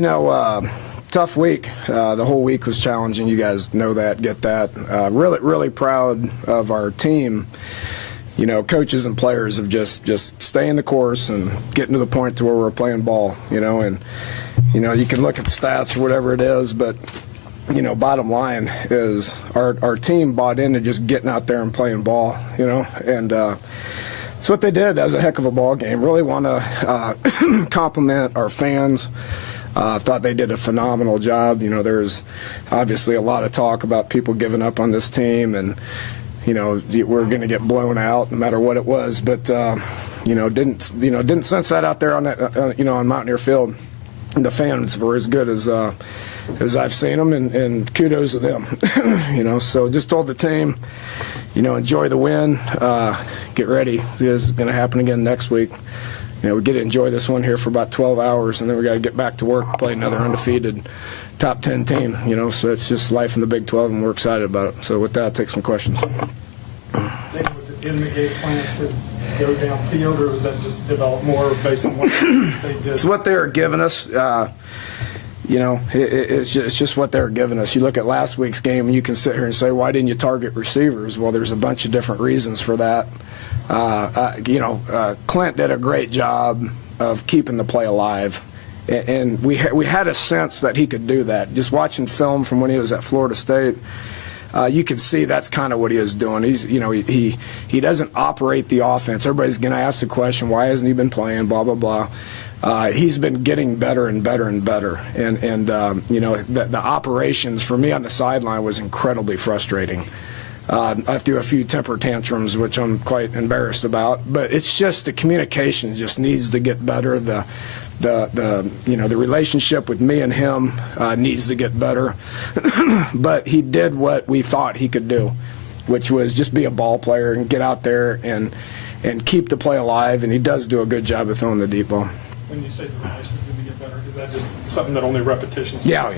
Tough week. The whole week was challenging. You guys know that, get that. Really proud of our team. Coaches and players of just staying the course and getting to the point to where we're playing ball. And you can look at the stats or whatever it is, but bottom line is our team bought into just getting out there and playing ball. And that's what they did. That was a heck of a ball game. Really want to compliment our fans. Thought they did a phenomenal job. There's obviously a lot of talk about people giving up on this team, and we're going to get blown out no matter what it was. But didn't sense that out there on that on Mountaineer Field. The fans were as good as I've seen them, and kudos to them. So just told the team, enjoy the win, get ready. This is going to happen again next week. We get to enjoy this one here for about 12 hours, and then we got to get back to work, play another undefeated top 10 team. So it's just life in the Big 12, and we're excited about it. So with that, I'll take some questions. Was it in the game plan to go downfield, or was that just develop more based on what they did? It's what they were giving us. It's just what they were giving us. You look at last week's game, and you can sit here and say, why didn't you target receivers? Well, there's a bunch of different reasons for that. Clint did a great job of keeping the play alive, and we had a sense that he could do that. Just watching film from when he was at Florida State, you could see that's kind of what he was doing. He doesn't operate the offense. Everybody's going to ask the question, why hasn't he been playing? Blah blah blah. He's been getting better and better and better, and the operations for me on the sideline was incredibly frustrating. I threw a few temper tantrums, which I'm quite embarrassed about. But it's just the communication just needs to get better. The relationship with me and him needs to get better. But he did what we thought he could do, which was just be a ball player and get out there and keep the play alive. And he does do a good job of throwing the deep ball. When you say the relations need to get better, is that just something that only repetition? Yeah. We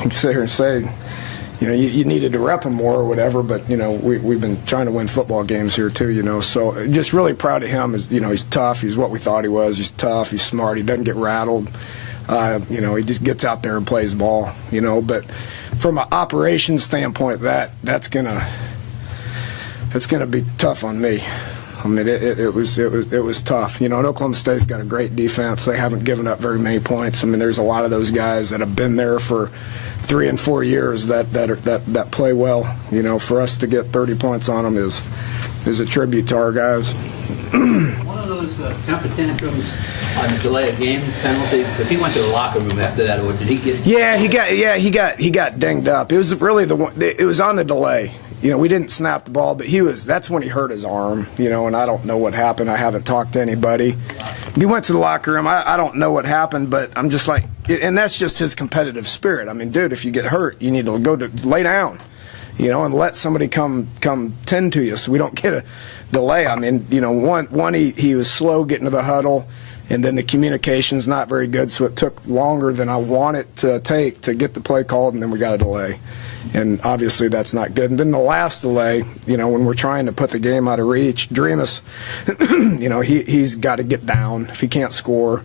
can sit here and say, you needed to rep him more or whatever, but we've been trying to win football games here too. So just really proud of him. He's tough. He's what we thought he was. He's tough. He's smart. He doesn't get rattled. He just gets out there and plays ball. But from an operations standpoint, that's gonna be tough on me. I mean, it was tough. Oklahoma State's got a great defense. They haven't given up very many points. I mean, there's a lot of those guys that have been there for 3 and 4 years that play well. For us to get 30 points on them is a tribute to our guys. One of those temper tantrums on the delay of game penalty, because he went to the locker room after that, or did he get? Yeah, he got dinged up. It was really the one. It was on the delay. We didn't snap the ball, but that's when he hurt his arm, and I don't know what happened. I haven't talked to anybody. He went to the locker room. I don't know what happened, but I'm just like, and that's just his competitive spirit. I mean, dude, if you get hurt, you need to lay down, and let somebody come tend to you so we don't get a delay. I mean, one he was slow getting to the huddle, and then the communication's not very good, so it took longer than I want it to take to get the play called, and then we got a delay. And obviously that's not good. And then the last delay, when we're trying to put the game out of reach, Dreamus, he's got to get down if he can't score.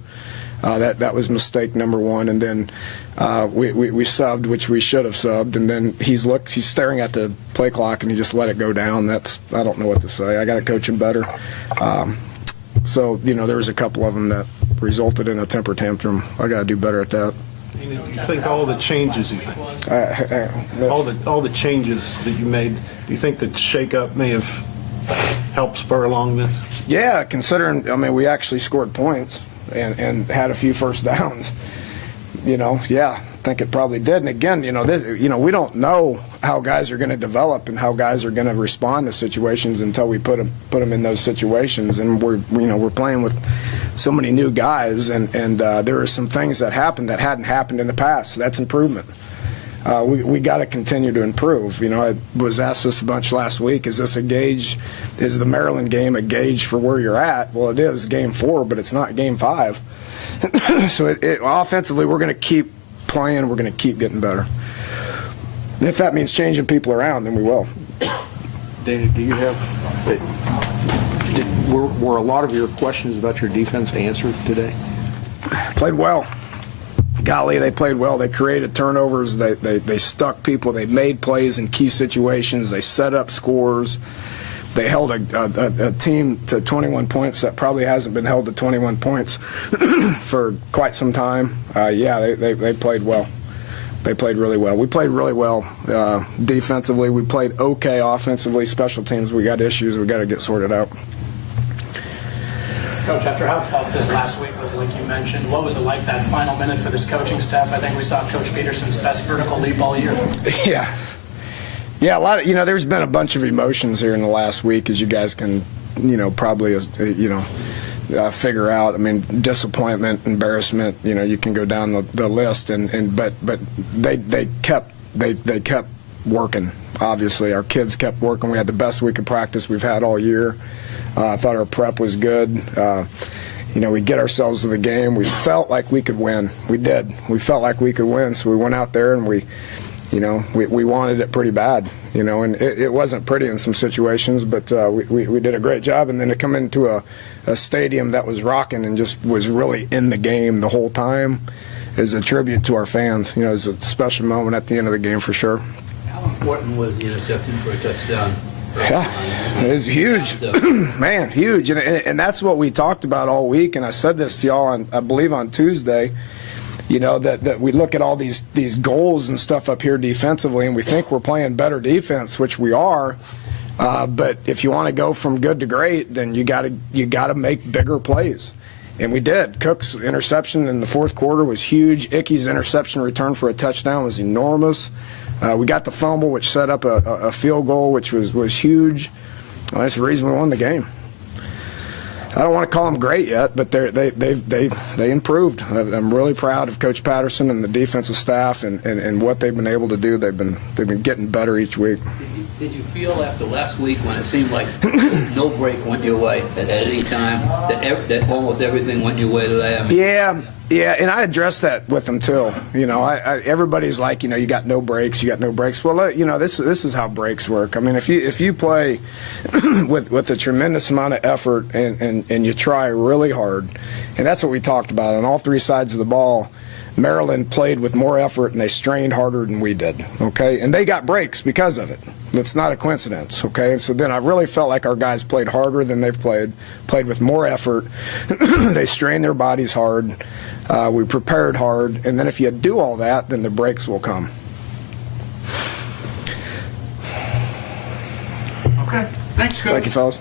That was mistake number one. And then we subbed, which we should have subbed. And then he's staring at the play clock, and he just let it go down. I don't know what to say. I got to coach him better. So there was a couple of them that resulted in a temper tantrum. I got to do better at that. You think all the changes all the changes that you made, do you think the shakeup may have helped spur along this? Yeah, considering we actually scored points and had a few first downs. I think it probably did. And again, we don't know how guys are going to develop and how guys are going to respond to situations until we put them in those situations. And we're playing with so many new guys, and there are some things that happened that hadn't happened in the past. So that's improvement. We got to continue to improve. I was asked this a bunch last week. Is this a gauge? Is the Maryland game a gauge for where you're at? Well, it is game 4, but it's not game 5. So offensively, we're going to keep playing. We're going to keep getting better. If that means changing people around, then we will. Dana, do you have Were a lot of your questions about your defense answered today? Played well. Golly, they played well. They created turnovers. They stuck people. They made plays in key situations. They set up scores. They held a team to 21 points that probably hasn't been held to 21 points for quite some time. They played well. They played really well. We played really well defensively. We played okay offensively. Special teams, we got issues we got to get sorted out. Coach, after how tough this last week was, like you mentioned, what was it like that final minute for this coaching staff? I think we saw Coach Peterson's best vertical leap all year. Yeah, a lot of, there's been a bunch of emotions here in the last week, as you guys can, probably, figure out. I mean, disappointment, embarrassment, you can go down the list, but they kept working. Obviously, our kids kept working. We had the best week of practice we've had all year. I thought our prep was good. We get ourselves to the game. We felt like we could win. We did. We felt like we could win, so we went out there and we wanted it pretty bad, and it wasn't pretty in some situations, but we did a great job. And then to come into a stadium that was rocking and just was really in the game the whole time is a tribute to our fans. It was a special moment at the end of the game for sure. How important was the interception for a touchdown? Yeah, it was huge. Man, huge. And that's what we talked about all week, and I said this to y'all, I believe on Tuesday, that we look at all these goals and stuff up here defensively, and we think we're playing better defense, which we are. But if you want to go from good to great, then you got to make bigger plays. And we did. Cook's interception in the fourth quarter was huge. Icky's interception return for a touchdown was enormous. We got the fumble, which set up a field goal, which was huge. That's the reason we won the game. I don't want to call them great yet, but they improved. I'm really proud of Coach Patterson and the defensive staff and what they've been able to do. They've been getting better each week. Did you feel after last week, when it seemed like no break went your way at any time, that almost everything went your way today? I mean, Yeah, and I addressed that with them too. Everybody's like, you got no breaks, Well, this is how breaks work. I mean, if you play with a tremendous amount of effort and you try really hard, and that's what we talked about on all three sides of the ball. Maryland played with more effort and they strained harder than we did, okay? And they got breaks because of it. That's not a coincidence, okay? And so then I really felt like our guys played harder than they've played with more effort. They strained their bodies hard. We prepared hard. And then if you do all that, then the breaks will come. Okay. Thanks, Coach. Thank you, fellas.